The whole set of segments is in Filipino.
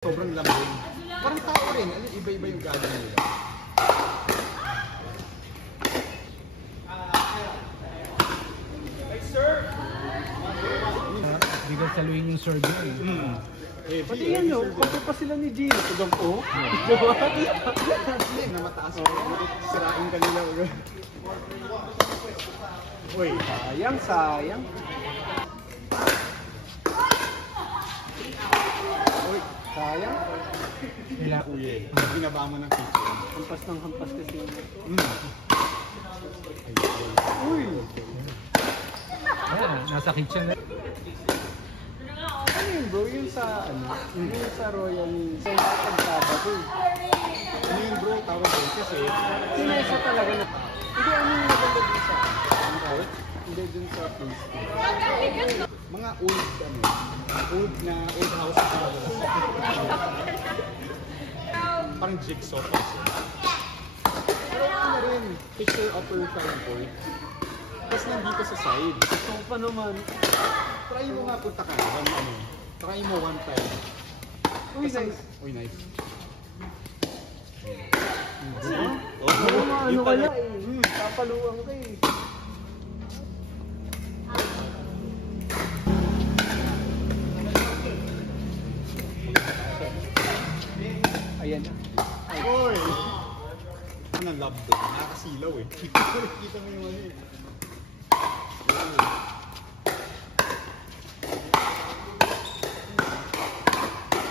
Sobrang lambing. Parang tao rin. Iba-iba yung gagawin nila. Hey, sir! Bigat saluhin yung serve yun. Pati yan yun, kapag pa sila ni Gino, tugang po. Hindi, na mataas ko. Sirain ka nila. Uy, sayang. Uy, sayang. Kaya kuya eh. Binaba mo ng kitchen. Hampas ng hampas kasi yun. Uy! Ayan, nasa kitchen na. Ano yun bro? Yung sa, yung sa Royal, sa Sabado. Ano yun bro? Tawag doon kasi Sinesa talaga na. Hindi, ano yung maganda dun sa court? Hindi dun sa place. mga old houses na parang jigsaw kasi. Pero ano rin, picture upper court. Tapos nandito sa side. So pa naman. Try mo nga punta ka. Try mo one time. Uy, nice. Uy, nice. Ano kaya eh. Papaluan ka eh. Ayan na. Uy! Ano love doon? Nakakasilaw eh. Kita mo yung ano eh.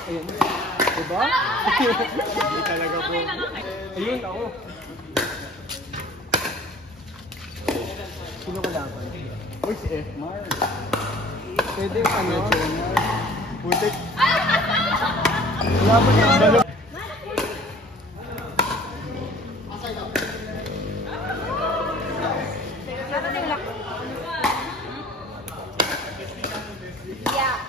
Ayan na. Diba? Hindi talaga po. Ayun ako. Sino kalaban? Uy, si F-Mar. Pwede ano? Putik. Wala ba niya? Yeah.